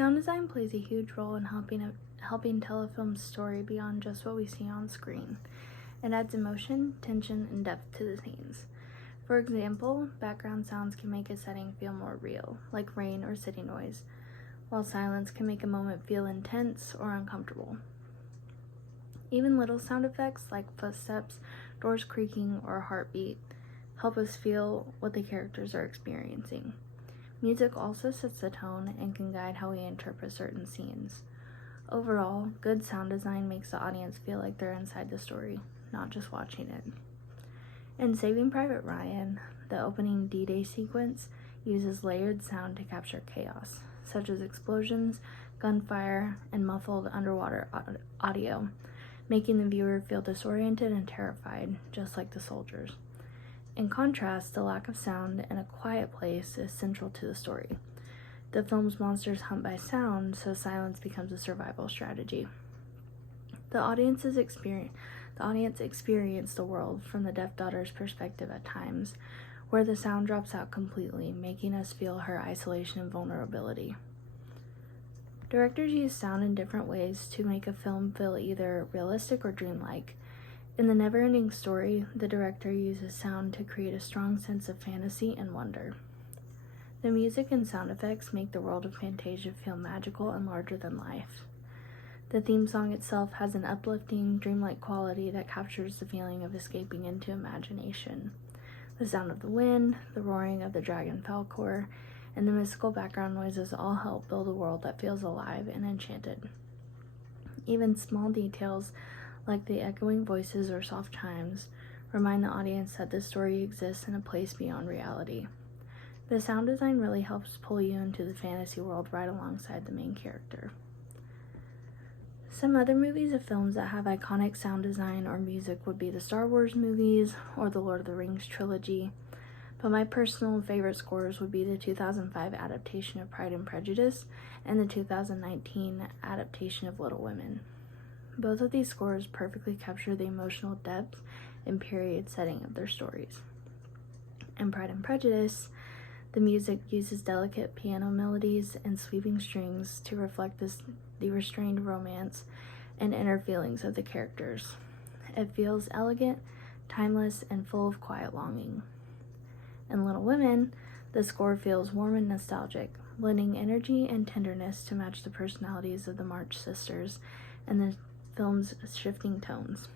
Sound design plays a huge role in helping tell a film's story beyond just what we see on screen. It adds emotion, tension, and depth to the scenes. For example, background sounds can make a setting feel more real, like rain or city noise, while silence can make a moment feel intense or uncomfortable. Even little sound effects like footsteps, doors creaking, or a heartbeat help us feel what the characters are experiencing. Music also sets the tone and can guide how we interpret certain scenes. Overall, good sound design makes the audience feel like they're inside the story, not just watching it. In Saving Private Ryan, the opening D-Day sequence uses layered sound to capture chaos, such as explosions, gunfire, and muffled underwater audio, making the viewer feel disoriented and terrified, just like the soldiers. In contrast, the lack of sound in A Quiet Place is central to the story. The film's monsters hunt by sound, so silence becomes a survival strategy. The audience experienced the world from the deaf daughter's perspective at times, where the sound drops out completely, making us feel her isolation and vulnerability. Directors use sound in different ways to make a film feel either realistic or dreamlike. In The Never-Ending Story, the director uses sound to create a strong sense of fantasy and wonder. The music and sound effects make the world of Fantasia feel magical and larger than life. The theme song itself has an uplifting, dreamlike quality that captures the feeling of escaping into imagination. The sound of the wind, the roaring of the dragon Falkor, and the mystical background noises all help build a world that feels alive and enchanted. Even small details like the echoing voices or soft chimes remind the audience that this story exists in a place beyond reality. The sound design really helps pull you into the fantasy world right alongside the main character. Some other movies or films that have iconic sound design or music would be the Star Wars movies or the Lord of the Rings trilogy, but my personal favorite scores would be the 2005 adaptation of Pride and Prejudice and the 2019 adaptation of Little Women. Both of these scores perfectly capture the emotional depth and period setting of their stories. In Pride and Prejudice, the music uses delicate piano melodies and sweeping strings to reflect the restrained romance and inner feelings of the characters. It feels elegant, timeless, and full of quiet longing. In Little Women, the score feels warm and nostalgic, blending energy and tenderness to match the personalities of the March sisters and the film's shifting tones.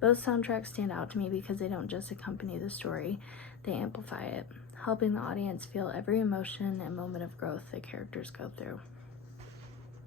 Both soundtracks stand out to me because they don't just accompany the story, they amplify it, helping the audience feel every emotion and moment of growth the characters go through.